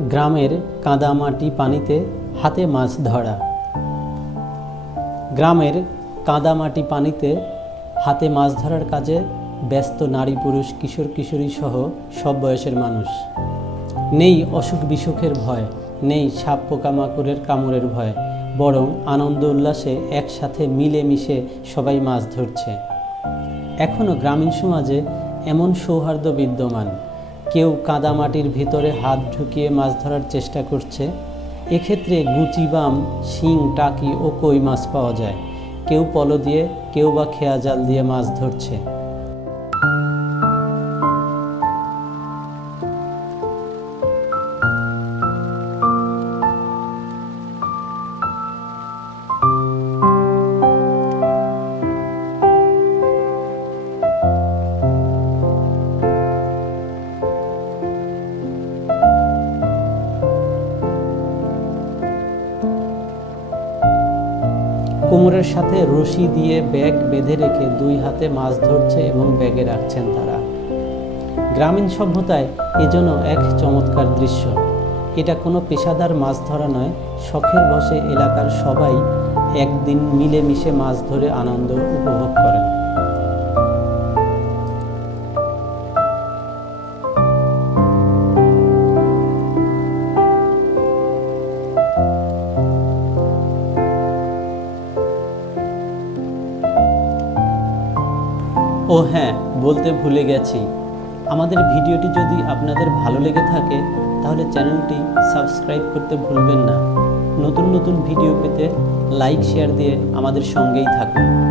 গ্রামের কাদামাটি পানিতে হাতে মাছ ধরা। গ্রামের কাদামাটি পানিতে হাতে মাছ ধরার কাজে ব্যস্ত নারী পুরুষ, কিশোর কিশোরী সহ সব বয়সের মানুষ। নেই অসুখ বিসুখের ভয়, নেই সাপ পোকামাকড়ের কামড়ের ভয়, বরং আনন্দ উল্লাসে একসাথে মিলেমিশে সবাই মাছ ধরছে। এখনও গ্রামীণ সমাজে এমন সৌহার্দ্য বিদ্যমান। কেউ কাদামাটির ভিতরে হাত ঢুকিয়ে মাছ ধরার চেষ্টা করছে। এক্ষেত্রে গুচিবাম শিং, টাকি ও কই মাছ পাওয়া যায়। কেউ পলো দিয়ে, কেউ বা খেয়া জাল দিয়ে মাছ ধরছে। কোমরের সাথে রশি দিয়ে ব্যাগ বেঁধে রেখে দুই হাতে মাছ ধরছে এবং ব্যাগে রাখছেন তারা। গ্রামীণ সভ্যতায় এজন্য এক চমৎকার দৃশ্য। এটা কোনো পেশাদার মাছ ধরা নয়, শখের বসে এলাকার সবাই একদিন মিলেমিশে মাছ ধরে আনন্দ উপভোগ করেন। ও হ্যাঁ বলতে ভুলে গেছি। আমাদের ভিডিওটি যদি আপনাদের ভালো লেগে থাকে, তাহলে চ্যানেলটি সাবস্ক্রাইব করতে ভুলবেন না। নতুন নতুন ভিডিও পেতে লাইক, শেয়ার দিয়ে আমাদের সঙ্গেই থাকুন।